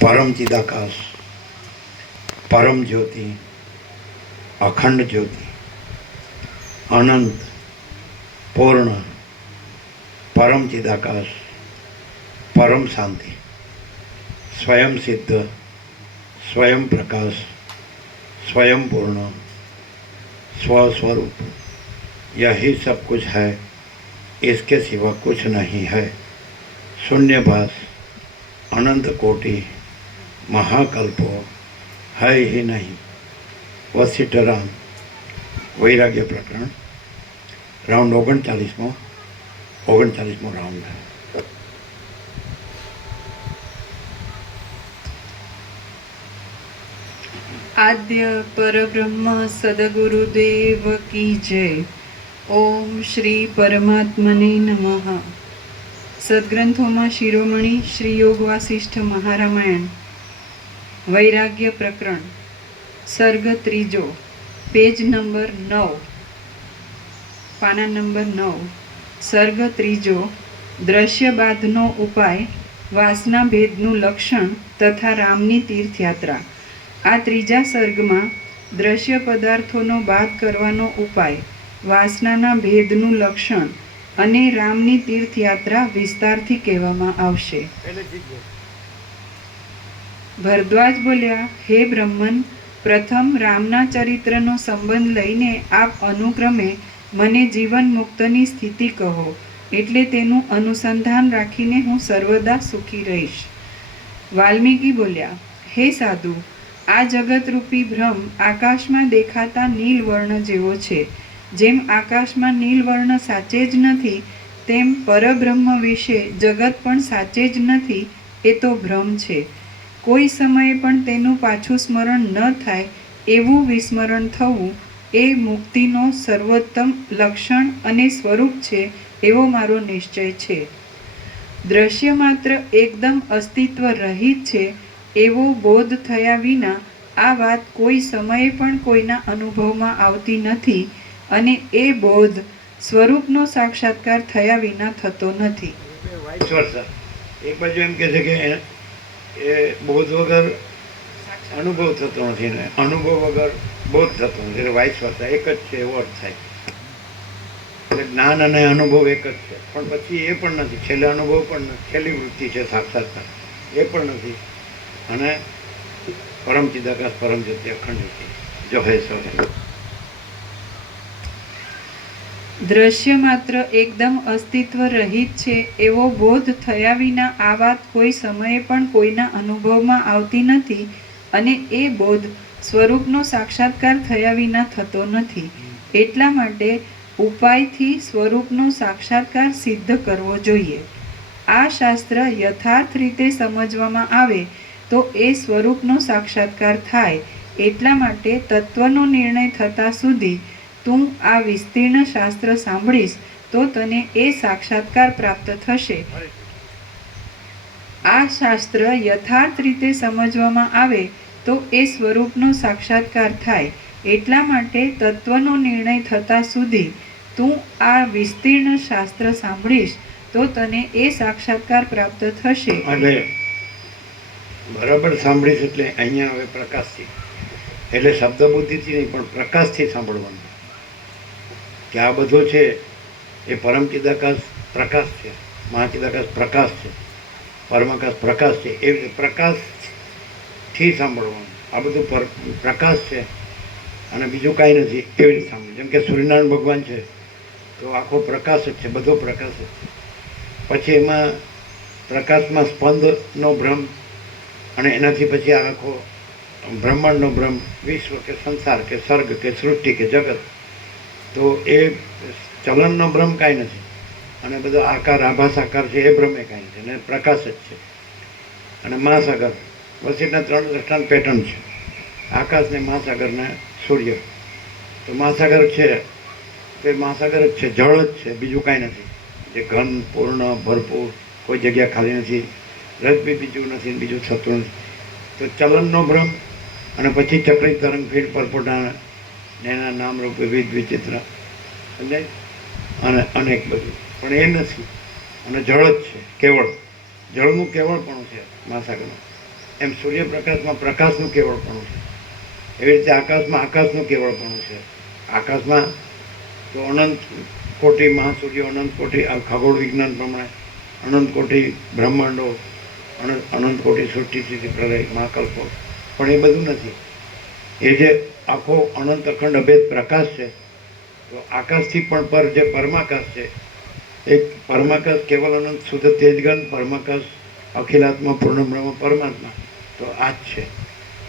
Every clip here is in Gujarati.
परम चिदाकाश, परम ज्योति, अखंड ज्योति, अनंत, पूर्ण, परम चिदाकाश, परम शांति, स्वयं सिद्ध, स्वयं प्रकाश, स्वयं पूर्ण, स्वस्वरूप, यही सब कुछ है, इसके सिवा कुछ नहीं है। शून्यभास, अनंत कोटि, महाकल्पो है ही नहीं। वशिष्ठराम वैराग्य प्रकरण राउंड 39मो राउंड है। आद्य परब्रह्म सद्गुरुदेव की जय। ओम श्री परमात्मने नमः। સદગ્રંથોમાં શિરોમણી શ્રી યોગ વાસિષ્ઠ મહારામાયણ વૈરાગ્ય પ્રકરણ સર્ગ ત્રીજો, પેજ નંબર 9, પાના નંબર 9। સર્ગ ત્રીજો, દ્રશ્યબાધનો ઉપાય, વાસના ભેદનું લક્ષણ તથા રામની તીર્થયાત્રા। આ ત્રીજા સર્ગમાં દ્રશ્ય પદાર્થોનો બાદ કરવાનો ઉપાય, વાસનાના ભેદનું લક્ષણ અને રામની તીર્થયાત્રા વિસ્તારથી કહેવામાં આવશે। ભરદ્વાજ બોલ્યા, હે બ્રહ્મન, પ્રથમ રામના ચરિત્રનો સંબંધ લઈને આપ અનુક્રમે મને જીવન મુક્તની સ્થિતિ કહો, એટલે તેનું અનુસંધાન રાખીને હું સર્વદા સુખી રહીશ। વાલ્મીકી બોલ્યા, હે સાધુ, આ જગતરૂપી ભ્રમ આકાશમાં દેખાતા નીલવર્ણ જેવો છે। જેમ આકાશમાં નીલવર્ણ સાચે જ નથી, તેમ પરબ્રહ્મ વિશે જગત પણ સાચે જ નથી, એ તો ભ્રમ છે। કોઈ સમયે પણ તેનું પાછું સ્મરણ ન થાય એવું વિસ્મરણ થવું એ મુક્તિનો સર્વોત્તમ લક્ષણ અને સ્વરૂપ છે, એવો મારો નિશ્ચય છે। દ્રશ્ય માત્ર એકદમ અસ્તિત્વ રહિત છે એવો બોધ થયા વિના આ વાત કોઈ સમયે પણ કોઈના અનુભવમાં આવતી નથી, અને એ બોધ સ્વરૂપનો સાક્ષાત્કાર થયા વિના થતો નથી। એક બાજુ એમ કહે છે કે એ બોધ વગર અનુભવ થતો નથી ને અનુભવ વગર બોધ થતો નથી, એટલે વાઇસ વર્સા એક જ છે એવો અર્થ થાય। એટલે જ્ઞાન અને અનુભવ એક જ છે, પણ પછી એ પણ નથી, છેલ્લે અનુભવ પણ નથી, છેલ્લી વૃત્તિ છે સાક્ષાત્કાર એ પણ નથી, અને પરમ ચિદાકાશ, પરમ જ્યોતિ, અખંડ જ્યોતિ જો હે સો હે। દ્રશ્ય માત્ર એકદમ અસ્તિત્વ રહિત છે એવો બોધ થયા વિના આ વાત કોઈ સમયે પણ કોઈના અનુભવમાં આવતી નથી, અને એ બોધ સ્વરૂપનો સાક્ષાત્કાર થયા વિના થતો નથી। એટલા માટે ઉપાયથી સ્વરૂપનો સાક્ષાત્કાર સિદ્ધ કરવો જોઈએ। આ શાસ્ત્ર યથાર્થ રીતે સમજવામાં આવે તો એ સ્વરૂપનો સાક્ષાત્કાર થાય। એટલા માટે તત્વનો નિર્ણય થતા સુધી તું આ વિસ્તીર્ણ શાસ્ત્ર સાંભળીશ તો તને એ સાક્ષાત્કાર પ્રાપ્ત થશે। આ શાસ્ત્ર યથાર્થ રીતે સમજવામાં આવે તો એ સ્વરૂપનો સાક્ષાત્કાર થાય। એટલા માટે તત્વનો નિર્ણય થતા સુધી તું આ વિસ્તીર્ણ શાસ્ત્ર સાંભળીશ તો તને એ સાક્ષાત્કાર પ્રાપ્ત થશે। એટલે બરાબર સાંભળીશ એટલે અહીંયા હવે પ્રકાશથી, એટલે શબ્દ બુદ્ધિથી નહીં પણ પ્રકાશથી સાંભળવાનું કે આ બધો છે એ પરમ ચિદાકાશ પ્રકાશ છે, મહાચિદાકાશ પ્રકાશ છે, પરમાકાશ પ્રકાશ છે, એ રીતે પ્રકાશથી સાંભળવાનું। આ બધું પ્રકાશ છે અને બીજું કાંઈ નથી, એવી રીતે સાંભળવું। જેમ કે સૂર્યનારાયણ ભગવાન છે તો આખો પ્રકાશ જ છે, બધો પ્રકાશ જ છે। પછી એમાં પ્રકાશમાં સ્પંદનો ભ્રમ, અને એનાથી પછી આ આખો બ્રહ્માંડનો ભ્રમ, વિશ્વ કે સંસાર કે સર્ગ કે સૃષ્ટિ કે જગત, તો એ ચલનનો ભ્રમ કાંઈ નથી, અને બધો આકાર આભાસ આકાર છે એ ભ્રમે કાંઈ નથી, અને પ્રકાશ જ છે। અને મહાસાગર, વચ્ચેના 3 દ્રષ્ટાંત પેટર્ન છે, આકાશને મહાસાગરને સૂર્ય। તો મહાસાગર છે તો એ મહાસાગર જ છે, જળ જ છે, બીજું કાંઈ નથી, જે ઘન પૂર્ણ ભરપૂર, કોઈ જગ્યા ખાલી નથી, રસ બી બીજું નથી, બીજું થતું નથી। તો ચલનનો ભ્રમ, અને પછી ચક્રી તરંગ ફીડ પરપોટા એના નામ રૂપે વિચિત્ર, અને અનેક બધું, પણ એ નથી, અને જળ જ છે કેવળ, જળનું કેવળપણું છે મહાસાગરનું, એમ સૂર્યપ્રકાશમાં પ્રકાશનું કેવળપણું છે. એવી રીતે આકાશમાં આકાશનું કેવળપણું છે. આકાશમાં તો અનંત કોટી મહાસૂર્યો, અનંત કોટી આ ખગોળ વિજ્ઞાન પ્રમાણે અનંત કોટી બ્રહ્માંડો, અનંત કોટી સૃષ્ટિ સ્થિતિ પ્રલય મહાકલ્પો, પણ એ બધું નથી. એ જે આખો અનંત અખંડ અભેદ પ્રકાશ છે, તો આકાશથી પણ પર જે પરમાકાશ છે, એક પરમાકાશ કેવલ અનંત શુદ્ધ તેજગન પરમાકાશ અખિલાત્મા પૂર્ણ બ્રહ્મ પરમાત્મા, તો આ જ છે.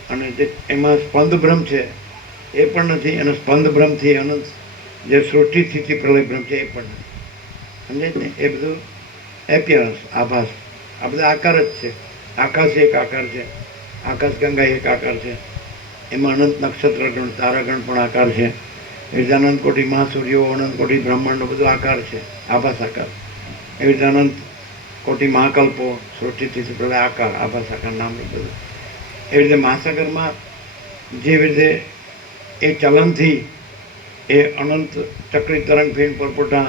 અને જે એમાં સ્પંદ બ્રહ્મ છે એ પણ નથી, અને સ્પંદ બ્રહ્મથી અનંત જે સૃષ્ટિ સ્થિતિ પ્રલય બ્રહ્મ છે એ પણ નથી. સમજે ને? એ બધું એપિયરન્સ, આભાસ, આ બધા આકાર જ છે. આકાશ એક આકાર છે, આકાશ ગંગા એક આકાર છે, એમાં અનંત નક્ષત્રગણ તારાગણ પણ આકાર છે. એવી રીતે અનંત કોટી મહાસૂર્યો, અનંત કોટી બ્રહ્માંડો બધું આકાર છે, આભાસ આકાર. એવી રીતે અનંત કોટી મહાકલ્પો, સૃષ્ટિ સ્થિતિ પ્રલય આકાર, આભાસ આકાર નામનું બધું. એવી રીતે મહાસાગરમાં જેવી રીતે એ ચલનથી એ અનંત ચક્રી તરંગ ફીણ પરપોટા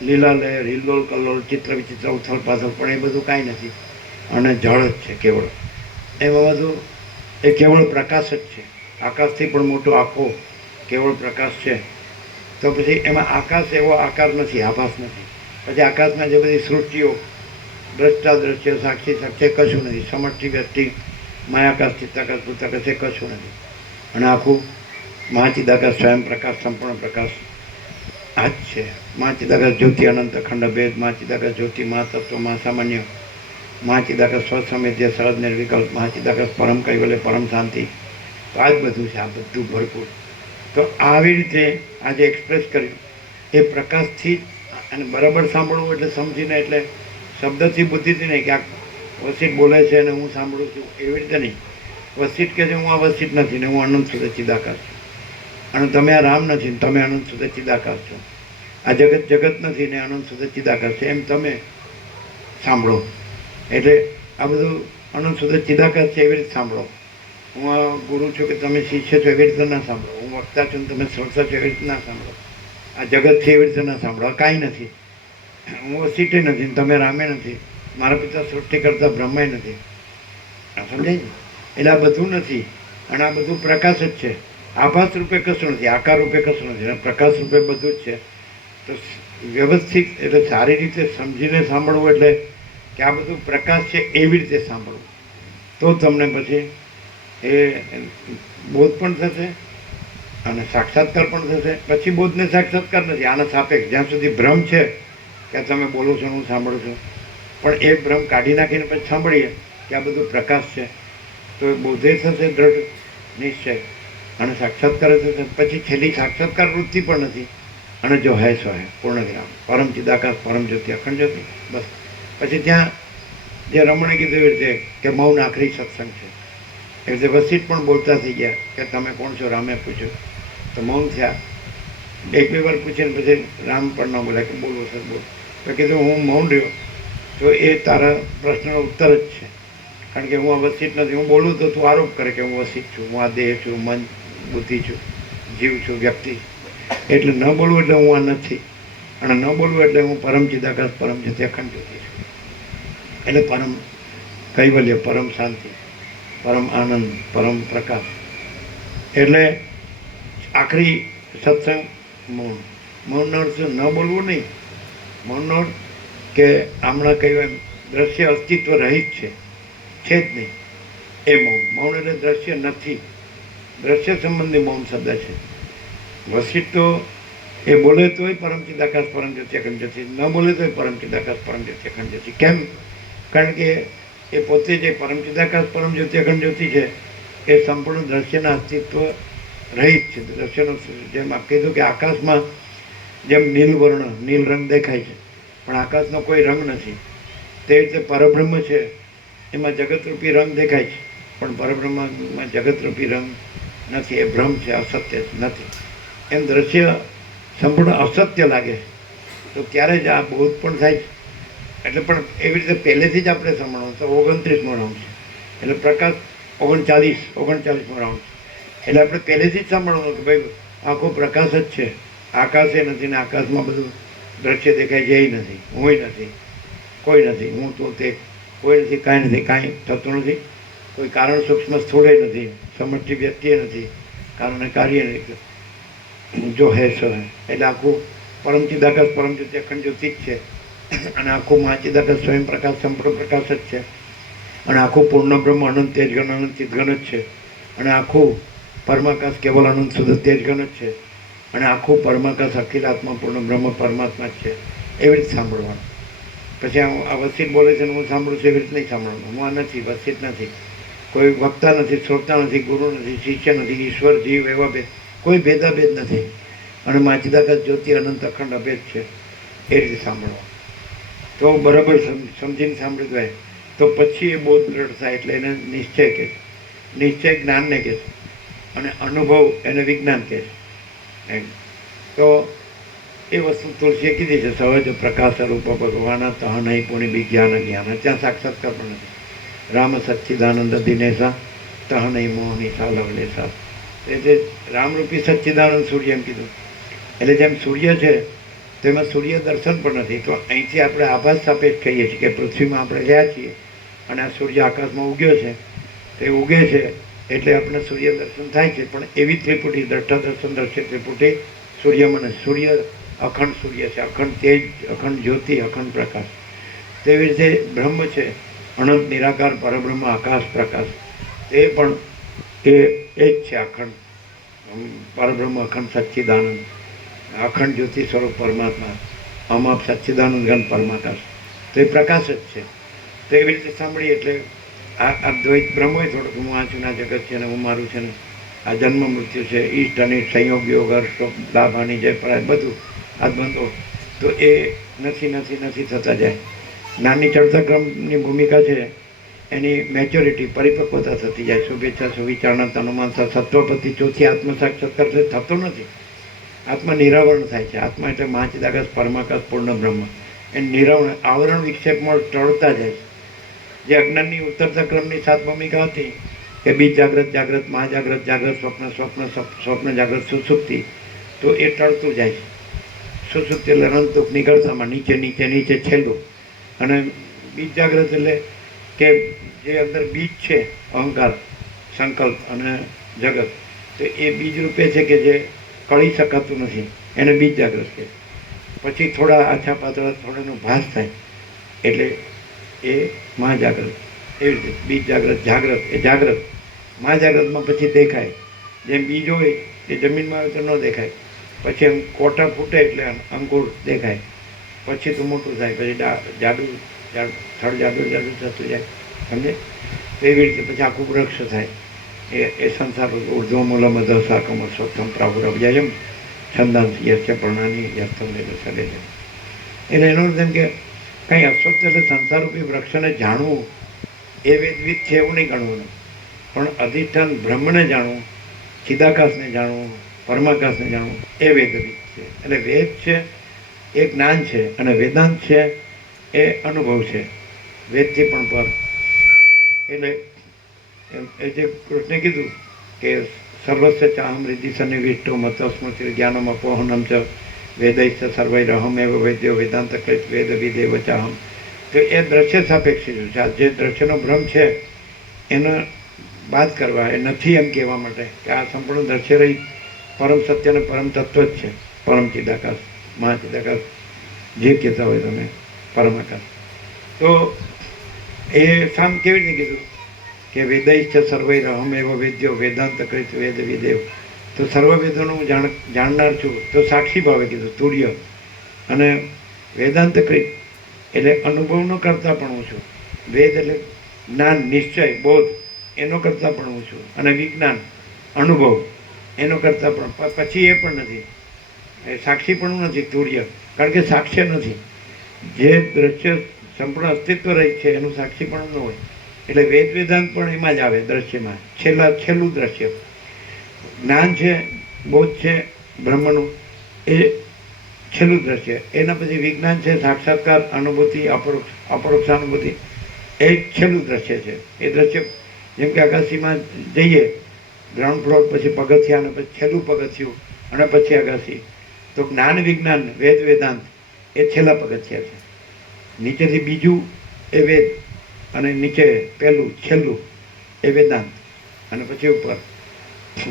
લીલા લહેર હિલ્લોલ કલ્લોલ ચિત્ર વિચિત્ર ઉથલ પાથલ, પણ એ બધું કાંઈ નથી. અને જળ જ છે કેવળ. એમાં બધું એ કેવળ પ્રકાશ જ છે. આકાશથી પણ મોટો આખો કેવળ પ્રકાશ છે. તો પછી એમાં આકાશ એવો આકાર નથી, આભાસ નથી. પછી આકાશમાં જે બધી સૃષ્ટિઓ દ્રષ્ટા દ્રશ્ય સાક્ષી સાક્ષી કશું નથી. સમષ્ટિ વ્યક્તિ માયાકાશ ચિત્તાકાશ ભૂતાકાશ એ કશું નથી. અને આખું મહાચિદાકાશ સ્વયં પ્રકાશ સંપૂર્ણ પ્રકાશ આ જ છે. મહાચિદાકાશ જ્યોતિ અનંત અખંડ ભેદ, મહાચિદાકાશ જ્યોતિ મહાતત્વ મહાસામાન્ય, મહાચિદાકાશ સ્વસમિધ્ય સહજ નિર્વિકલ્પ, મહાચિદાકાશ પરમ કૈવલ્ય પરમ શાંતિ. તો આ જ બધું છે, આ બધું ભરપૂર. તો આવી રીતે આજે એક્સપ્રેસ કર્યું એ પ્રકાશથી જ. અને બરાબર સાંભળવું એટલે સમજીને, એટલે શબ્દથી બુદ્ધિથી નહીં કે આ વસીટ બોલે છે અને હું સાંભળું છું એવી રીતે નહીં. વસીટ કે છે હું આ વસીટ નથી ને હું અનંત સુધી ચિદાકાશ છું, અને તમે આ રામ નથી ને તમે અનંત સુધી ચિદાકાશ છો. આ જગત જગત નથી ને અનંત સુધી ચિદાકાશ છે, એમ તમે સાંભળો. એટલે આ બધું અનંત સુધી ચિદાકાશ છે એવી રીતે સાંભળો. હું આ ગુરુ છું કે તમે શિષ્ય છો એવી રીતે ના સાંભળો. હું વક્તા છું ને તમે શ્રોતા છો એવી રીતે ના સાંભળો. આ જગત છે એવી રીતે ના સાંભળો. આ કાંઈ નથી. હું વસીટે નથી ને તમે રામે નથી, મારા પિતા સૃષ્ટિ કરતા બ્રહ્માય નથી. આ સમજાય ને? એટલે આ બધું નથી. અને આ બધું પ્રકાશ જ છે. આભાસ રૂપે કશું નથી, આકાર રૂપે કશું નથી, અને પ્રકાશ રૂપે બધું જ છે. તો વ્યવસ્થિત એટલે સારી રીતે સમજીને સાંભળવું, એટલે કે આ બધું પ્રકાશ છે એવી રીતે સાંભળવું, તો તમને પછી એ બોધ પણ થશે અને સાક્ષાત્કાર પણ થશે. પછી બોધને સાક્ષાત્કાર નથી, આના સાપેક્ષ. જ્યાં સુધી ભ્રમ છે કે તમે બોલો છો હું સાંભળું છું, પણ એ ભ્રમ કાઢી નાખીને પછી સાંભળીએ કે આ બધું પ્રકાશ છે, તો એ બોધે થશે દ્રઢ નિશ્ચય, અને સાક્ષાત્કાર થશે. પછી છેલ્લી સાક્ષાત્કાર વૃત્તિ પણ નથી. અને જો હે સો હે પૂર્ણ વિરામ, પરમ ચિદાકાશ પરમ જ્યોતિ અખંડ જ્યોતિ, બસ. પછી ત્યાં જે રમણે કીધું એવી રીતે કે મૌન આખરી સત્સંગ છે, એ રીતે વસીટ પણ બોલતા થઈ ગયા કે તમે કોણ છો, રામે પૂછ્યું તો મૌન થયા. એક બે વાર પૂછીને પછી રામ પણ ન બોલ્યા કે બોલો સર બોલ. તો કીધું હું મૌન રહ્યો, તો એ તારા પ્રશ્નનો ઉત્તર જ છે. કારણ કે હું આ વસીટ નથી. હું બોલું તો તું આરોપ કરે કે હું વસીટ છું, હું આ દેહ છું, મન બુદ્ધિ છું, જીવ છું, વ્યક્તિ. એટલે ન બોલવું એટલે હું આ નથી, અને ન બોલવું એટલે હું પરમ ચિદાકાશ પરમ જ્યોતિ અખંડ જ્યોતિ છું. એટલે પરમ કૈવલ્ય, પરમ શાંતિ, પરમ આનંદ, પરમ પ્રકાશ. એટલે આખરી સત્સંગ મૌન. મૌનનો અર્થ ન બોલવું નહીં. મૌનનો અર્થ કે હમણાં કહ્યું એમ દ્રશ્ય અસ્તિત્વ રહિત છે જ નહીં, એ મૌન. મૌન એટલે દ્રશ્ય નથી, દ્રશ્ય સંબંધી મૌન શબ્દ છે. વસીટ તો એ બોલે તોય પરમ ચિદાકાશ પરમ જ્યોતિ અખંડ જ્યોતિ, ન બોલે તોય પરમ ચિદાકાશ પરમ જ્યોતિ અખંડ જ્યોતિ. કેમ? કારણ કે એ પોતે જે પરમ ચિદાકાશ પરમ જ્યોતિ અખંડ જ્યોતિ છે એ સંપૂર્ણ દ્રશ્યના અસ્તિત્વ રહિત છે. દ્રશ્યનો, જેમ આપ કીધું કે આકાશમાં જેમ નીલ વર્ણ, નીલ રંગ દેખાય છે, પણ આકાશનો કોઈ રંગ નથી. તે રીતે પરબ્રહ્મ છે, એમાં જગતરૂપી રંગ દેખાય છે, પણ પરબ્રહ્મમાં જગતરૂપી રંગ નથી. એ ભ્રમ છે, અસત્ય નથી. એમ દ્રશ્ય સંપૂર્ણ અસત્ય લાગે તો ત્યારે જ આ બોધ પણ થાય છે. એટલે પણ એવી રીતે પહેલેથી જ આપણે સમજવાનું. તો 29મો રાઉન્ડ છે, એટલે પ્રકાશ 39મો રાઉન્ડ છે. એટલે આપણે પહેલેથી જ સાંભળવાનું કે ભાઈ આખો પ્રકાશ જ છે, આકાશે નથી ને આકાશમાં બધું દ્રશ્ય દેખાય છે એ નથી, હુંય નથી, કોઈ નથી, હું તો તે કોઈ નથી, કાંઈ નથી, કાંઈ થતું નથી. કોઈ કારણ સૂક્ષ્મ સ્થૂળે નથી, સમષ્ટિ વ્યક્તિએ નથી, કારણ કાર્ય નથી. જો હે સો હે એટલે આખું પરમચિદાકાશ પરમજ્યોતિ અખંડ જ્યોતિ જ છે. અને આખું મહાચિદાકાશ સ્વયં પ્રકાશ સંપૂર્ણ પ્રકાશ જ છે. અને આખું પૂર્ણ બ્રહ્મ અનંત તેજગણ અનંત ચિદગણ જ છે. અને આખું પરમાકાશ કેવલ અનંત શુદ્ધ તેજગણ જ છે. અને આખું પરમાકાશ અખિલ આત્મા પૂર્ણ બ્રહ્મ પરમાત્મા જ છે. એવી રીતે સાંભળવાનું. પછી આ વસીત બોલે છે ને હું સાંભળું છું એવી રીતે નહીં સાંભળવાનું. હું આ નથી, વસીત નથી, કોઈ વક્તા નથી, શ્રોતા નથી, ગુરુ નથી, શિષ્ય નથી, ઈશ્વર જીવ એવા ભેદ કોઈ ભેદાભેદ નથી. અને માચિદાકાશ જ્યોતિ અનંત અખંડ અભેદ છે. એ રીતે સાંભળવાનું. તો બરાબર સમજીને સાંભળી જાય તો પછી એ બોધ દ્રઢ થાય એટલે એને નિશ્ચય કહે છે. નિશ્ચય જ્ઞાનને કહે છે અને અનુભવ એને વિજ્ઞાન કહે છે. એમ તો એ વસ્તુ તુલસીએ કીધી છે, સહજ પ્રકાશ રૂપ ભગવાન તહ નહીં પુણ્ય વિજ્ઞાન જ્ઞાન. ત્યાં સાક્ષાત્કાર પણ નથી. રામ સચ્ચિદાનંદ દિનેશા તહ નહીં મોહની સા લવલેશા. એટલે રામરૂપી સચ્ચિદાનંદ સૂર્ય એમ કીધું. એટલે જેમ સૂર્ય છે તેમાં સૂર્ય દર્શન પણ નથી. તો અહીંથી આપણે આભાસ સાપેક્ષ કહીએ છીએ કે પૃથ્વીમાં આપણે રહ્યા છીએ અને આ સૂર્ય આકાશમાં ઉગ્યો છે. તે ઉગે છે એટલે આપણે સૂર્ય દર્શન થાય છે. પણ એવી ત્રિપુટી દ્રષ્ટા દર્શન દ્રશ્ય ત્રિપુટી સૂર્યમાં નથી. સૂર્ય અખંડ સૂર્ય છે, અખંડ તેજ, અખંડ જ્યોતિ, અખંડ પ્રકાશ. તેવી રીતે બ્રહ્મ છે, અનંત નિરાકાર પરબ્રહ્મ આકાશ પ્રકાશ. તે પણ એ જ છે, અખંડ પરબ્રહ્મ, અખંડ સચ્ચિદાનંદ, અખંડ જ્યોતિ સ્વરૂપ પરમાત્મા, અમાપ સચ્ચિદાનંદ ઘન પરમાકાશ. તો એ પ્રકાશ જ છે. તો એવી રીતે સાંભળીએ એટલે આ દ્વૈત બ્રહ્મ હોય થોડુંક હું આ છું, ના જગત છે ને હું મારું છે ને આ જન્મ મૃત્યુ છે, ઈષ્ટ અનિષ્ટ, સંયોગ યોગ, હર્ષ લાભ હાનિ જય પરાય બધું આ બંધો. તો એ નથી થતા જાય. જ્ઞાનની ચડતા ક્રમની ભૂમિકા છે એની મેચ્યોરિટી પરિપક્વતા થતી જાય. શુભેચ્છા સુવિચારણા તનુમાનસા સત્વપતિ ચોથી આત્મ સાક્ષાત્કાર થતો નથી. આત્મા નિરાવરણ થાય છે. આત્મા એટલે મહાચિદાકાશ પરમાકાશ પૂર્ણ બ્રહ્મ. એ નિરાવરણ આવરણ વિક્ષેપમાં ટળતા જાય છે. જે અજ્ઞાનની ઉતરતા ક્રમની સાત ભૂમિકા હતી કે બીજ જાગ્રત જાગ્રત મહાજાગ્રત જાગ્રત સ્વપ્ન સ્વપ્ન સ્વપ્ન જાગ્રત સુસુપ્તિ, તો એ ટળતું જાય છે. સુસુપ્તિ એટલે અનંત દુઃખ નીકળતામાં નીચે નીચે નીચે છેલ્લું. અને બીજ જાગ્રત એટલે કે જે અંદર બીજ છે અહંકાર, સંકલ્પ અને જગત, તો એ બીજ રૂપે છે કે જે કળી શકાતું નથી, એને બીજ જાગ્રત કહે. પછી થોડા આછા પાતળા થોડાનો ભાસ થાય એટલે એ મહાજાગ્રત. એવી રીતે બીજ જાગ્રત જાગ્રત એ જાગ્રત. મહાજાગ્રતમાં પછી દેખાય. જેમ બીજ હોય એ જમીનમાં આવે તો ન દેખાય. પછી કોટા ફૂટે એટલે અંકુર દેખાય. પછી તો મોટું થાય, પછી જાડું થડ જાડું થતું જાય. સમજે? તો એવી રીતે પછી આખું વૃક્ષ થાય. એ સંસાર ઉર્ધ્વમૂલમ અધઃશાકમ અશ્વત્થમ પ્રાહુરભ્યયમ છંદાંશ યસ્ય પ્રણાની યસ્તમ સરે છે. એટલે એનો અર્થ એમ કે કંઈ અશ્વત્થ એટલે સંસારરૂપી વૃક્ષને જાણવું એ વેદવિદ છે એવું નહીં ગણવું. પણ અધિષ્ઠાન બ્રહ્મને જાણવું, ચિદાકાશને જાણવું, પરમાકાશને જાણવું એ વેદવિદ છે. એટલે વેદ છે એ જ્ઞાન છે અને વેદાંત છે એ અનુભવ છે. વેદથી પણ પર. એટલે એ જે કૃષ્ણે કીધું કે સર્વસ્વ ચાહમ રિદ્ધિ સન્નિવિષ્ટો મતસ્મૃતિ જ્ઞાનમ અપોહનમ ચ વેદૈશ્ચ સર્વૈરહમ એવ વેદ્યો વેદાંત કૃત વેદ વિદેવ ચાહમ. તો એ દ્રશ્ય સાપેક્ષી છે. જે દ્રશ્યનો ભ્રમ છે એને બાદ કરવા, એ નથી એમ કહેવા માટે કે આ સંપૂર્ણ દ્રશ્ય રહી પરમ સત્ય અને પરમ તત્વ જ છે. પરમ ચિદાકાશ, મહાચિદાકાશ, જે કહેતા હોય તમે પરમાકાશ. તો એ સામ કેવી રીતે કીધું કે વેદૈશ્ચ સર્વૈરહમ એવ વેદ્યો વેદાંત કૃત વેદ વિદેવ. તો સર્વ વેદોનું હું જાણનાર છું. તો સાક્ષી ભાવે કીધું તુર્ય. અને વેદાંત કૃત એટલે અનુભવનો કરતા પણ હું છું. વેદ એટલે જ્ઞાન, નિશ્ચય, બોધ, એનો કરતા પણ હું છું. અને વિજ્ઞાન, અનુભવ, એનો કરતા પણ પછી એ પણ નથી. એ સાક્ષી પણ નથી તુર્ય, કારણ કે સાક્ષ્ય નથી. જે દ્રશ્ય સંપૂર્ણ અસ્તિત્વ રહી છે એનું સાક્ષી પણ ન હોય. એટલે વેદ વેદાંત પણ એમાં જ આવે દ્રશ્યમાં. છેલ્લું દ્રશ્ય જ્ઞાન છે, બોધ છે બ્રહ્મનું, એ છેલ્લું દ્રશ્ય. એના પછી વિજ્ઞાન છે, સાક્ષાત્કાર, અનુભૂતિ, અપરોક્ષાનુભૂતિ, એ છેલ્લું દ્રશ્ય છે. એ દ્રશ્ય જેમ કે અગાસીમાં જઈએ, ગ્રાઉન્ડ ફ્લોર પછી પગથિયા અને પછી છેલ્લું પગથિયું અને પછી અગાસી. તો જ્ઞાન વિજ્ઞાન વેદ વેદાંત એ છેલ્લા પગથિયા છે. નીચેથી બીજું એ વેદ અને નીચે પહેલું છેલ્લું એ વેદાંત, અને પછી ઉપર.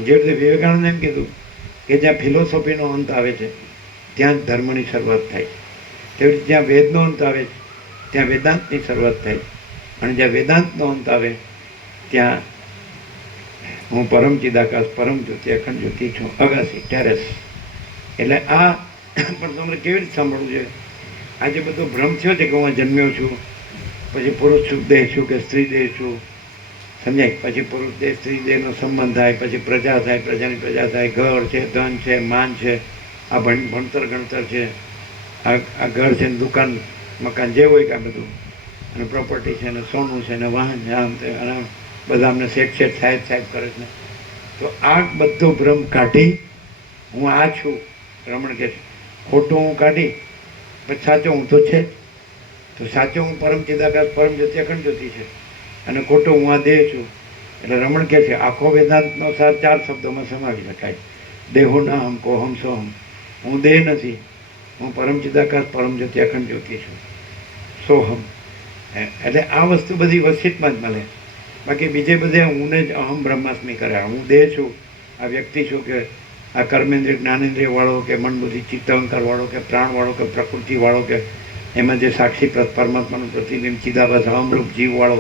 જે રીતે વિવેકાનંદ એમ કીધું કે જ્યાં ફિલોસોફીનો અંત આવે છે ત્યાં જ ધર્મની શરૂઆત થાય છે, તેવી રીતે જ્યાં વેદનો અંત આવે છે ત્યાં વેદાંતની શરૂઆત થાય, અને જ્યાં વેદાંતનો અંત આવે ત્યાં હું પરમ ચિદાકાશ પરમ જ્યોતિ અખંડ જ્યોતિ છું, અગાસી ટેરેસ. એટલે આ પણ તમારે કેવી રીતે સાંભળવું છે? આજે બધો ભ્રમ થયો છે કે હું જન્મ્યો છું, પછી પુરુષ દેહ છું કે સ્ત્રી દેહ છું, સમજાય? પછી પુરુષ દેહ સ્ત્રી દેહનો સંબંધ થાય, પછી પ્રજા થાય, પ્રજાની પ્રજા થાય, ઘર છે, ધન છે, માન છે, આ ભણતર ગણતર છે, આ ઘર છે ને દુકાન મકાન જે હોય કે આ બધું, અને પ્રોપર્ટી છે ને સોનું છે ને વાહન છે, આમ તે, અને બધા અમને શેઠ સાહેબ કરે છે. તો આ બધો ભ્રમ કાઢી હું આ છું, રમણ કહે છે, ખોટું હું કાઢી પછી સાચો હું તો છે જ. તો સાચો હું પરમ ચિદાકાશ પરમ જ્યોતિ અખંડ જ્યોતિ છે, અને ખોટો હું આ દેહ છું. એટલે રમણ કહે છે આખો વેદાંતનો સાર 4 શબ્દોમાં સમાવી શકાય: દેહો ના હમ કો હમ સો હમ. હું દેહ નથી, હું પરમ ચિદાકાશ પરમ જ્યોતિ અખંડ જ્યોતિ છું, સોહમ. એટલે આ વસ્તુ બધી વસિતમાં જ મળે. બાકી બીજે બધે હું જ અહમ બ્રહ્માસ્મિ કરે. હું દેહ છું, આ વ્યક્તિ છું, કે આ કર્મેન્દ્રિય જ્ઞાનેન્દ્રિય વાળો, કે મન બુદ્ધિ ચિત્ત અહંકાર વાળો, કે પ્રાણ વાળો, કે પ્રકૃતિ વાળો, કે એમાં જે સાક્ષી પરમાત્માનું પ્રતિબિંબ ચિદાભાસ અહમરૂપ જીવ વાળો,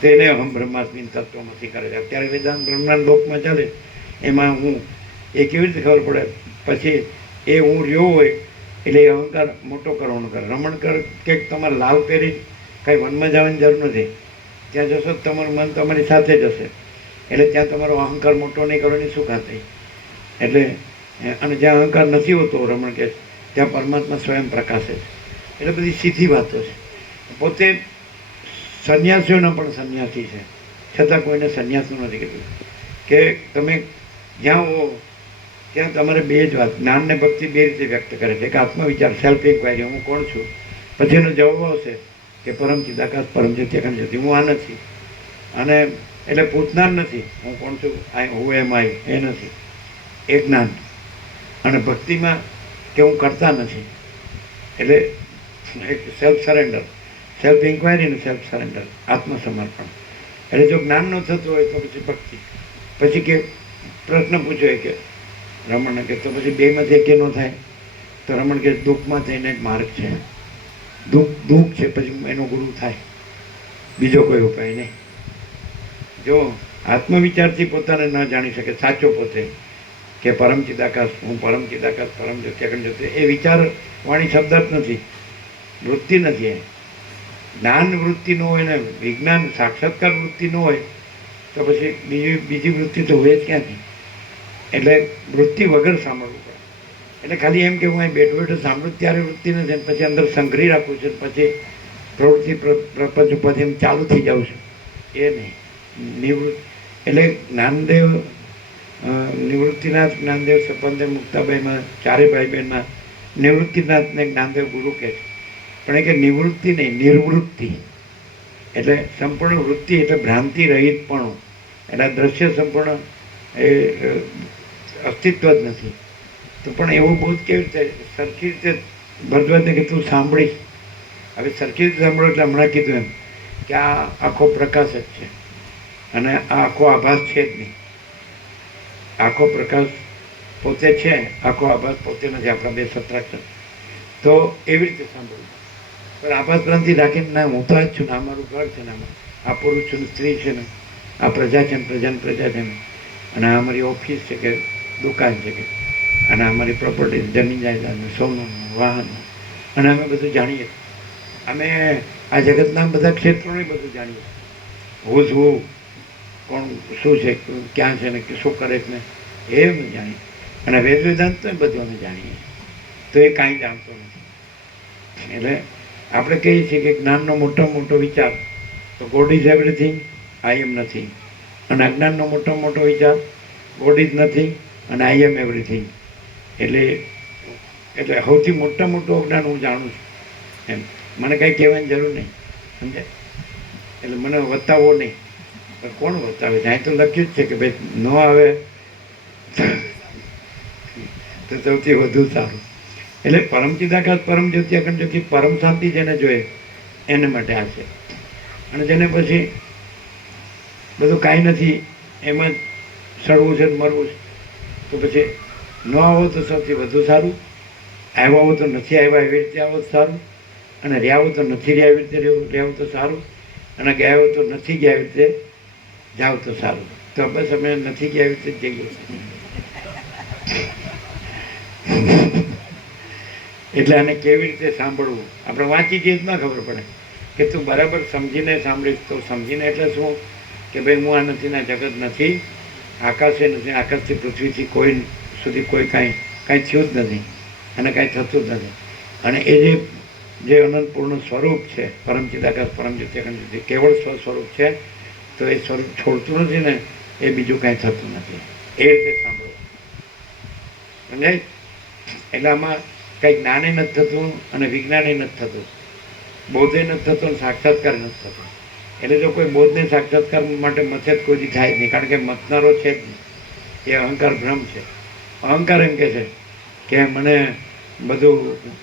તેને અહમ બ્રહ્માસ્મિ તત્વમાંથી કરે છે. અત્યારે વેદાંત બ્રહ્માંડ લોકમાં ચાલે એમાં હું એ કેવી રીતે ખબર પડે? પછી એ હું રહ્યો હોય એટલે એ અહંકાર મોટો કરવાનો કરે. રમણ કર કે તમારે લાલ પહેરી કાંઈ વનમાં જવાની જરૂર નથી, ત્યાં જશો તમારું મન તમારી સાથે જ હશે, એટલે ત્યાં તમારો અહંકાર મોટો નહીં કરવાની શું ખાતરી. એટલે અને જ્યાં અહંકાર નથી હોતો, રમણ કહે ત્યાં પરમાત્મા સ્વયં પ્રકાશે છે. એટલે બધી સીધી વાતો છે. પોતે સંન્યાસીઓના પણ સંન્યાસી છે, છતાં કોઈને સંન્યાસનું નથી કીધું. કે તમે જ્યાં હો ત્યાં તમારે બે જ વાત, જ્ઞાન ને ભક્તિ બે રીતે વ્યક્ત કરે છે. એક આત્મવિચાર, સેલ્ફ ઇન્ક્વાયરી, હું કોણ છું. પછી એનો જવાબ આવશે કે પરમ ચિદાકાશ પરમ જ્યોતિ અખંડ જ્યોતિ, હું આ નથી. અને એટલે પૂછનાર નથી હું કોણ છું, હું એમ આઈ, એ નથી. એ જ્ઞાન. અને ભક્તિમાં કે હું કરતા નથી, એટલે એક સેલ્ફ સરેન્ડર, સેલ્ફ ઇન્ક્વાયરી અને સેલ્ફ સરેન્ડર, આત્મસમર્પણ. એટલે જો જ્ઞાન ન થતું હોય તો પછી ભક્તિ. પછી કે પ્રશ્ન પૂછ્યો કે રમણને કે તો પછી બેમાંથી એકે ન થાય? તો રમણ કે દુઃખમાં થઈને એક માર્ગ છે. દુઃખ છે પછી એનો ગુરુ થાય, બીજો કોઈ ઉપાય નહીં. જો આત્મવિચારથી પોતાને ન જાણી શકે સાચો પોતે કે પરમ ચિદાકાશ, હું પરમ ચિદાકાશ પરમ જ્યોતિ અખંડ જ્યોતિ, એ વિચાર વાણી શબ્દ જ નથી, વૃત્તિ નથી. એ જ્ઞાન વૃત્તિ ન હોય ને વિજ્ઞાન સાક્ષાત્કાર વૃત્તિ ન હોય તો પછી બીજી વૃત્તિ તો હોય જ ક્યાંથી? એટલે વૃત્તિ વગર સાંભળવું પડે. એટલે ખાલી એમ કે હું અહીં બેઠો સાંભળું ત્યારે વૃત્તિ નથી, પછી અંદર સંઘરી રાખું છું, પછી પ્રવૃત્તિ પ્રપંચ પછી એમ ચાલુ થઈ જાઉં છું, એ નહીં. નિવૃત્ત એટલે જ્ઞાનદેવ, નિવૃત્તિનાથ જ્ઞાનદેવ, સપનદેવ, મુક્તાબાઈમાં ચારે ભાઈ બહેનમાં નિવૃત્તિનાથને જ્ઞાનદેવ ગુરુ કહે છે. પણ એ કે નિવૃત્તિ નહીં, નિર્વૃત્તિ. એટલે સંપૂર્ણ વૃત્તિ એટલે ભ્રાંતિ રહિત પણ, એટલે દ્રશ્ય સંપૂર્ણ એ અસ્તિત્વ જ નથી. તો પણ એવું બહુ જ કેવી રીતે સરખી રીતે ભરદ્વાજને કે તું સાંભળીશ. હવે સરખી રીતે સાંભળો એટલે હમણાં કીધું એમ કે આ આખો પ્રકાશ જ છે, અને આ આખો આભાસ છે જ નહીં. આખો પ્રકાશ પોતે છે, આખો આભાસ પોતે નથી. આપણા બે સત્રાક્ષર તો એવી રીતે સાંભળવું. પણ આભાસ પ્રાંતિ રાખીને ના હું તો જ છું ને, આ મારું ઘર છે ને, આ પુરુષ છે ને, સ્ત્રી છે ને, આ પ્રજા છે ને, પ્રજાની પ્રજા છે ને, અને આ અમારી ઓફિસ છે કે દુકાન છે કે, અને અમારી પ્રોપર્ટી જમીન જાયદાદ, સોનું, વાહન, અને અમે બધું જાણીએ. અમે આ જગતના બધા ક્ષેત્રોને બધું જાણીએ. હું છું, કોણ શું છે, ક્યાં છે ને શું કરે છે ને, એ અમે જાણીએ. અને વેદ વેદાંત તો બધું અમે જાણીએ. તો એ કાંઈ જાણતો નથી. એટલે આપણે કહીએ છીએ કે જ્ઞાનનો મોટો વિચાર તો ગોડ ઇઝ એવરીથિંગ, આઈ એમ નથી. અને અજ્ઞાનનો મોટો વિચાર ગોડ ઇઝ નથી અને આઈ એમ એવરીથિંગ. એટલે સૌથી મોટું અજ્ઞાન હું જાણું છું એમ. મને કાંઈ કહેવાની જરૂર નહીં, સમજાય? એટલે મને વતાવો નહીં. પણ કોણ વતાવે છે? અહીં તો લખ્યું જ છે કે ભાઈ ન આવે તો સૌથી વધુ સારું. એટલે પરમ ચિદાકાશ પરમ જ્યોતિ અખંડ જ્યોતિ પરમ શાંતિ જેને જોઈએ એને માટે આ છે. અને જેને પછી બધું કાંઈ નથી એમાં જ સડવું છે મરવું છે, તો પછી ન આવો તો સૌથી વધુ સારું, આવ્યા હો તો નથી આવ્યા એવી રીતે આવો તો સારું, અને રહ્યા હો તો નથી રહ્યા એવી રીતે રહેવું તો સારું, અને ગયા હો તો નથી ગયા એવી રીતે જાવ તો સારું. તો બસ અમે નથી ગયા એવી રીતે જઈએ. એટલે આને કેવી રીતે સાંભળવું આપણે વાંચી જઈએ જ ના ખબર પડે કે તું બરાબર સમજીને સાંભળીશ. તો સમજીને એટલે શું કે ભાઈ હું આ નથી ને જગત નથી, આકાશે નથી, આકાશથી પૃથ્વીથી કોઈ સુધી કોઈ કાંઈ થયું જ નથી અને કાંઈ થતું જ નથી. અને એ જે અનંતપૂર્ણ સ્વરૂપ છે, પરમચિદાકાશ પરમજ્યોતિ કેવળ સ્વરૂપ છે, તો એ સ્વરૂપ છોડતું નથી ને એ બીજું કાંઈ થતું નથી. એ રીતે સાંભળો સમજાય. એટલે આમાં કંઈ જ્ઞાને નથી થતું અને વિજ્ઞાને નથી થતું, બોધે નથી થતું અને સાક્ષાત્કાર નથી થતું. એટલે જો કોઈ બોધને સાક્ષાત્કાર માટે મથે જ કોઈ થાય જ નહીં, કારણ કે મથનારો છે જ નહીં. એ અહંકાર ભ્રમ છે. અહંકાર એમ કહે છે કે મને બધું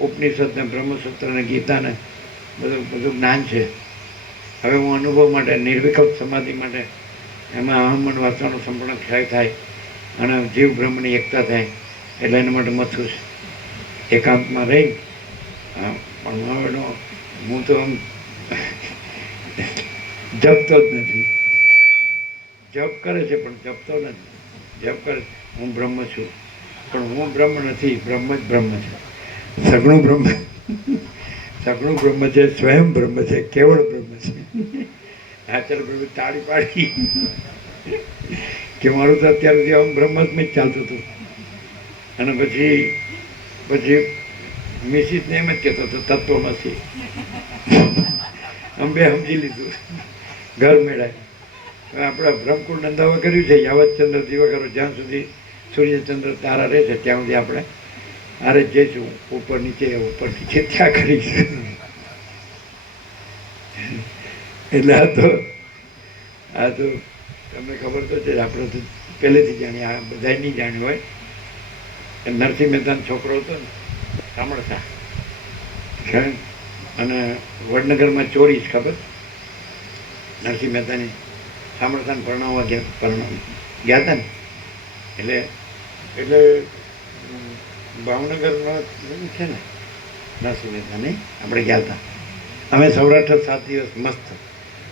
ઉપનિષદ ને બ્રહ્મસૂત્ર ને ગીતા ને બધું જ્ઞાન છે, હવે હું અનુભવ માટે નિર્વિકલ્પ સમાધિ માટે એમાં અહમન વાસવાનો સંપૂર્ણ ક્ષય થાય અને જીવ બ્રહ્મની એકતા થાય એટલે એના માટે મથું છે. એકાંતમાં રહી પણ હું તો જપતો જ નથી. જપ કરે છે પણ જપતો નથી. જપ કરે હું બ્રહ્મ છું, પણ હું બ્રહ્મ નથી, બ્રહ્મ જ બ્રહ્મ છે. સગુણ બ્રહ્મ છે, સ્વયં બ્રહ્મ છે, કેવળ બ્રહ્મ છે. હા ચાલો પ્રભુ તાળી પાડી કે મારું તો અત્યાર સુધી આમ બ્રહ્મમાં જ ચાલતું હતું. અને પછી મિસિસને એમ જ કહેતો હતો તત્વમસી. અંબે સમજી લીધું, ઘર મેળાય. આપણા બ્રહ્મકુંડ નંદાવા કર્યું છે, યાવતચંદ્ર દિવાકરો, જ્યાં સુધી સૂર્યચંદ્ર તારા રહે છે ત્યાં સુધી આપણે આરે જઈશું, ઉપર નીચે ત્યાં કરીશું. એટલે આ તો તમને ખબર તો છે, આપણે તો પહેલેથી જાણીએ, આ બધાય નહીં જાણ્યું હોય. નરસિંહ મહેતાનો છોકરો હતો ને સામળતા, અને વડનગરમાં ચોરી જ ખબર, નરસિંહ મહેતાની સામળતાને પરણાવવા ગયા હતા ને, એટલે ભાવનગરમાં છે ને નરસિંહ મહેતા નહીં, આપણે ગયા હતા અમે સૌરાષ્ટ્ર 7 દિવસ મસ્ત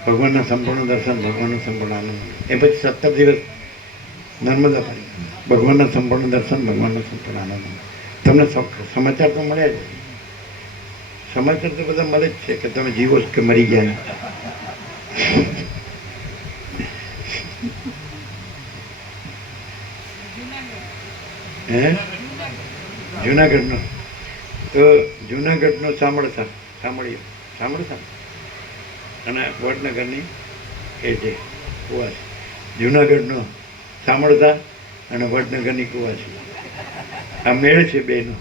ભગવાનના સંપૂર્ણ દર્શન, ભગવાનનો સંપૂર્ણ આનંદ. એ પછી 17 દિવસ નર્મદા પાણી, ભગવાનના સંપૂર્ણ દર્શન, ભગવાનનો સંપૂર્ણ આનંદ. તમને સમાચાર તો મળ્યા જ, સમાચાર તો બધા મળે જ છે કે તમે જીવો કે મરી ગયા. હે જુનાગઢનો તો જુનાગઢનો સાંભળ્યો અને વડનગરની એ છે કુવાસી. જુનાગઢનો સાંભળતા અને વડનગરની કુવાસી, આ મેળ છે બેનો.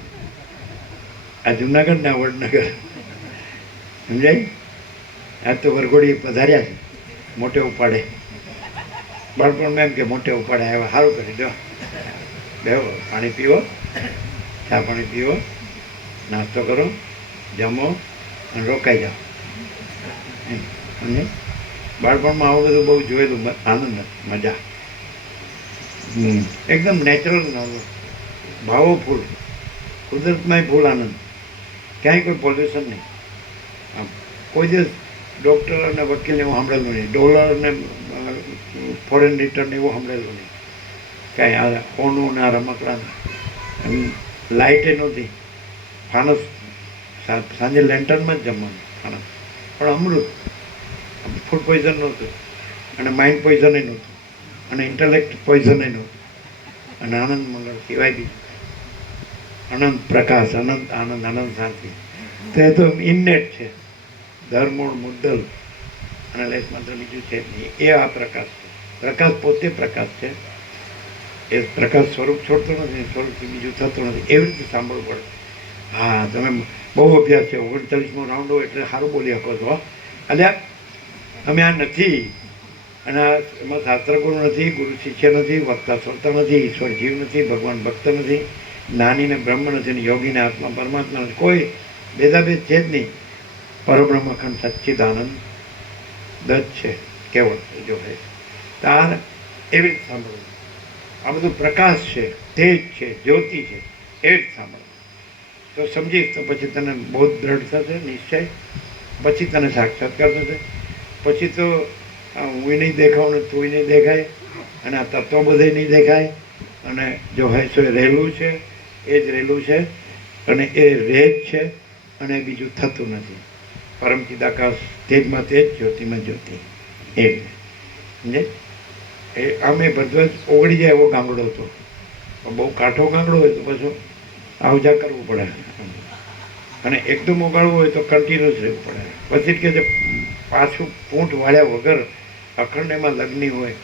આ જુનાગઢ ને આ વડનગર, સમજાય. આજ તો વરઘોડી પધાર્યા છે, મોટે ઉપાડે. બાળપણમાં એમ કે મોટે ઉપાડે આવ્યા, સારું કરી દો, બેહો, પાણી પીવો, ચા પાણી પીવો, નાસ્તો કરો, જમો અને રોકાઈ જાઓ. બાળપણમાં આવું બધું બહુ જોયેલું, આનંદ, મજા, એકદમ નેચરલ, ભાવો ફૂલ, કુદરતમાંય ફૂલ આનંદ, ક્યાંય કોઈ પોલ્યુશન નહીં. કોઈ દિવસ ડૉક્ટર અને વકીલને એવું સાંભળેલું નહીં, ડોલર ને ફોરેન રિટર્ન એવું સાંભળેલું નહીં, કાંઈ આ હોનું ને આ રમકડા, લાઇટે નહોતી, ફાનસ, સાંજે લેન્ટર્નમાં જ જમવાનું ફાનસ, પણ અમૃત, ફૂડ પોઈઝન નહોતું, અને માઇન્ડ પોઈઝન નહોતું, અને ઇન્ટેલેક્ટ પોઈઝન નહોતું, અને આનંદ મંગળ સિવાય બી અનંત પ્રકાશ, અનંત આનંદ, અનંત શાંતિ. તો એ તો ઇન્નેટ છે, ધર્મૂળ મુદ્દલ અને લેસ માત્ર બીજું છે નહીં. એ આ પ્રકાશ છે. પ્રકાશ પોતે પ્રકાશ છે. એ પ્રકાશ સ્વરૂપ છોડતો નથી, સ્વરૂપથી બીજું થતું નથી. એવી રીતે સાંભળવું પડે. હા, તમે બહુ અભ્યાસ છે, 39મો રાઉન્ડ હોય એટલે સારું બોલી શકો છો. અલ્યા તમે આ નથી, અને એમાં શાસ્ત્રગુરુ નથી, ગુરુ શિષ્ય નથી, વક્તા શ્રોતા નથી, ઈશ્વર જીવ નથી, ભગવાન ભક્ત નથી, જ્ઞાનીને બ્રહ્મ નથી, યોગીને આત્મા પરમાત્મા નથી, કોઈ ભેદાભેદ છે જ નહીં. પરબ્રહ્મ અખંડ સચ્ચિદાનંદ દત્ત છે, કેવળ જો હે તાર એવી જ સાંભળવું. આ બધું પ્રકાશ છે, તેજ છે, જ્યોતિ છે, એ જ સાંભળવું. તો સમજીશ તો પછી તને બહુ દ્રઢ થશે નિશ્ચય, પછી તને સાક્ષાત્કાર થશે. પછી તો હું નહીં દેખાવ ને તું નહીં દેખાય, અને આ તત્વો બધે નહીં દેખાય, અને જો હોય તો એ રહેલું છે, એ જ રહેલું છે, અને એ રહે જ છે, અને બીજું થતું નથી. પરમ ચિદાકાશ, તેજમાં તેજ, જ્યોતિમાં જ્યોતિ, એ સમજે. એ આમે બધો જ ઓગળી જાય એવો ગામડો હતો. બહુ કાઠો ગામડો હોય તો પાછું આવજા કરવું પડે, અને એકદમ ઓગાળવું હોય તો કન્ટિન્યુઅસ રહેવું પડે. પછી જ કે છે પાછું પૂંઠ વાળ્યા વગર અખંડ એમાં લગ્ની હોય.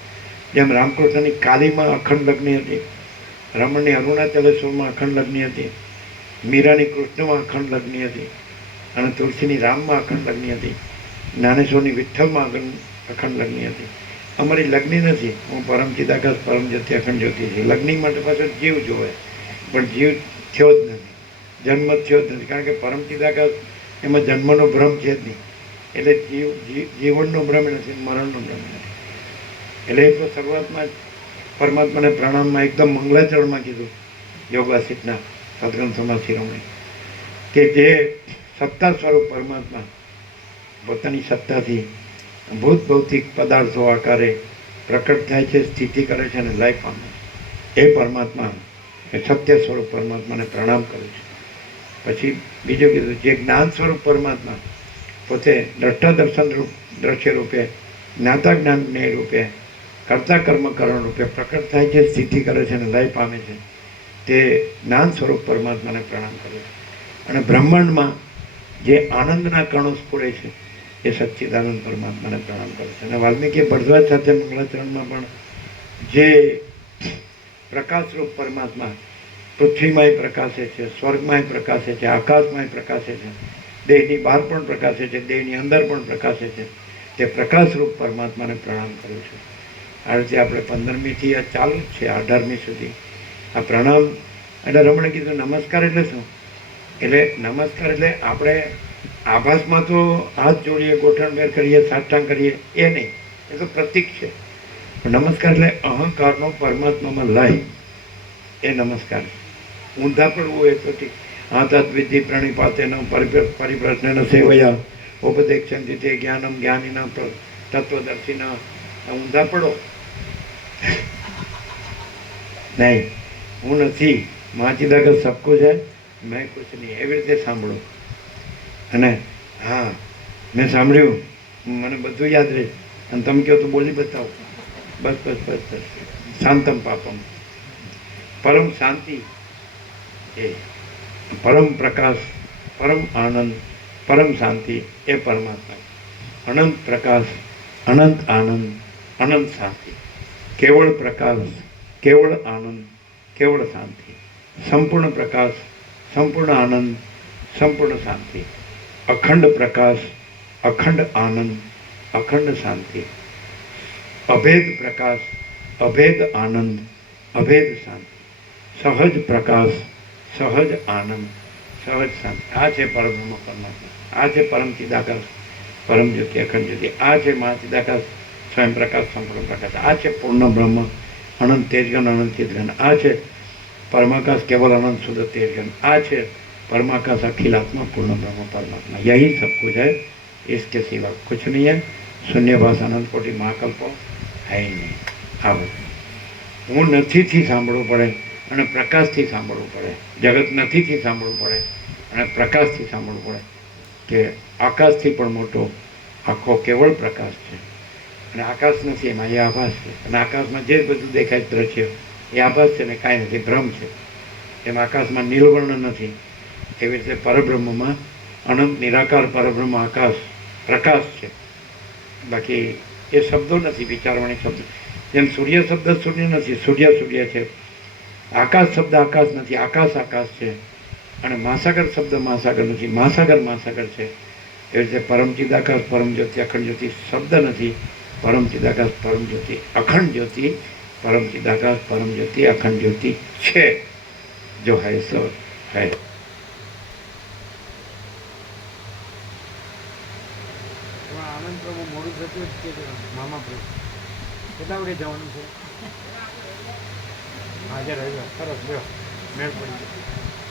જેમ રામકૃષ્ણની કાલીમાં અખંડ લગ્ની હતી, રમણની અરુણાચલેશ્વરમાં અખંડ લગ્ની હતી, મીરાની કૃષ્ણમાં અખંડ લગ્ની હતી, અને તુલસીની રામમાં અખંડ લગ્ની હતી, જ્ઞાનેશ્વરની વિઠ્ઠલમાં અખંડ લગ્ની હતી. અમારી લગ્ની નથી. હું પરમ ચિદાકાશ, પરમ જ્યોતિ, અખંડ જ્યોતિ છે. લગ્ની માટે પાછો જીવ જોવે, પણ જીવ થયો જ નથી, જન્મ થયો જ નથી. કારણ કે પરમ ચિદાકાશ એમાં જન્મનો ભ્રમ છે જ નહીં. એટલે જીવનનો ભ્રમ નથી, મરણનો ભ્રમ નથી. એટલે એ તો શરૂઆતમાં જ પરમાત્માને પ્રણામમાં એકદમ મંગલાચરણમાં કીધું યોગાસિતના સદગ્રંથ સમાજ શિરોમણી, કે જે સત્તા સ્વરૂપ પરમાત્મા પોતાની સત્તાથી ભૂત ભૌતિક પદાર્થો આકારે પ્રકટ થાય છે, સ્થિતિ કરે છે અને લય પામે છે. એ પરમાત્મા, એ સત્ય સ્વરૂપ પરમાત્માને પ્રણામ કરું છું. પછી બીજું કીધું, જે જ્ઞાન સ્વરૂપ પરમાત્મા પોતે દ્રષ્ટા દર્શન રૂપ, દ્રશ્ય રૂપે, જ્ઞાતા જ્ઞાન જ્ઞેય રૂપે, કર્તા કર્મ કરણ રૂપે પ્રકટ થાય છે, સ્થિતિ કરે છે અને લય પામે છે, તે જ્ઞાન સ્વરૂપ પરમાત્માને પ્રણામ કરું છું. અને બ્રહ્માંડમાં જે આનંદના કણો સ્ફુરે છે, એ સચ્ચિદાનંદ પરમાત્માને પ્રણામ કરે છે. અને વાલ્મીકી ભરદ્વાજ સાથે મંગલાચરણમાં પણ જે પ્રકાશરૂપ પરમાત્મા પૃથ્વીમાંય પ્રકાશે છે, સ્વર્ગમાંય પ્રકાશે છે, આકાશમાંય પ્રકાશે છે, દેહની બહાર પણ પ્રકાશે છે, દેહની અંદર પણ પ્રકાશે છે, તે પ્રકાશરૂપ પરમાત્માને પ્રણામ કરું છું. આ રીતે આપણે 15મીથી આ ચાલુ જ છે, 18મી સુધી આ પ્રણામ. એટલે રમણે કીધું નમસ્કાર એટલે શું? એટલે નમસ્કાર એટલે આપણે આભાસમાં તો હાથ જોડીએ, ગોઠણભેર કરીએ, સાષ્ટાંગ કરીએ, એ નહીં, એ તો પ્રતીક છે. પણ નમસ્કાર એટલે અહંકારનો પરમાત્મામાં લય, એ નમસ્કાર. ઊંધા પડવું હોય તો ઠીક, હાથ વિધિ પ્રણિપાતેન પરિપ્રશ્ન સેવયા ઉપદેક્ષંતિ તે જ્ઞાનમ જ્ઞાનીના તત્વદર્શીના. ઊંધા પડો નહીં, હું નથી, માચીદાગર સબકો છે, મેં કુછ નહીં, એવી રીતે સાંભળો. અને હા, મેં સાંભળ્યું, મને બધું યાદ રહે, અને તમે કહો તો બોલી બતાવો. બસ બસ બસ બસ. શાંતમ પાપમ, પરમ શાંતિ, એ પરમ પ્રકાશ, પરમ આનંદ, પરમ શાંતિ, એ પરમાત્મા. અનંત પ્રકાશ, અનંત આનંદ, અનંત શાંતિ, કેવળ પ્રકાશ, કેવળ આનંદ, કેવળ શાંતિ, સંપૂર્ણ પ્રકાશ, સંપૂર્ણ આનંદ, સંપૂર્ણ શાંતિ, અખંડ પ્રકાશ, અખંડ આનંદ, અખંડ શાંતિ, અભેદ પ્રકાશ, અભેદ આનંદ, અભેદ શાંતિ, સહજ પ્રકાશ, સહજ આનંદ, સહજ શાંતિ. આ છે પરબ્રહ્મ પરમાત્મા. આ છે પરમ ચિદાકાશ, પરમ જ્યોતિ, અખંડ જ્યોતિ. આ છે મહા ચિદાકાશ, સ્વયં પ્રકાશ, સંપૂર્ણ પ્રકાશ. આ છે પૂર્ણ બ્રહ્મ, અનંત તેજગન, અનંત ચિદગન. આ છે परमाकाश केवल अनंत शुद्ध तेजगन. आ है परमाकाश अखिलात्मा पूर्ण ब्रह्म परमात्मा. यही सब कुछ है, इसके सिवा कुछ नहीं है. शून्यभाष अनंत कोटि महाकल्पो है ही नहीं. આવો હું નથીથી સાંભળવું પડે અને પ્રકાશથી સાંભળવું પડે. જગત નથીથી સાંભળવું પડે અને પ્રકાશથી સાંભળવું પડે કે આકાશથી પણ મોટો આખો કેવળ પ્રકાશ છે અને આકાશ નથી, એમાં એ આભાસ છે. અને આકાશમાં જે બધું દેખાય દ્રશ્ય એ આભાસ છે ને કાંઈ નથી, ભ્રમ છે. એમ આકાશમાં નીલવર્ણ નથી, એવી રીતે પરબ્રહ્મમાં અનંત નિરાકાર પરબ્રહ્મ આકાશ પ્રકાશ છે. બાકી એ શબ્દો નથી, વિચારવાણી શબ્દ. જેમ સૂર્ય શબ્દ શૂન્ય નથી, સૂર્ય સૂર્ય છે. આકાશ શબ્દ આકાશ નથી, આકાશ આકાશ છે. અને મહાસાગર શબ્દ મહાસાગર નથી, મહાસાગર મહાસાગર છે. એવી રીતે પરમ ચિદાકાશ, પરમ જ્યોતિ, અખંડ જ્યોતિ શબ્દ નથી. પરમ ચિદાકાશ, પરમ જ્યોતિ, અખંડ જ્યોતિ, परम चिदाकाश, परम ज्योति, अखंड ज्योति छे. जो है सो है. આનંદ પ્રભુ મોડું થતું જ કે મામા પ્રભુ કેટલા વાગે જવાનું છે? હાજર રવિવાર સરસ લ્યો મેળ પડી ગયો.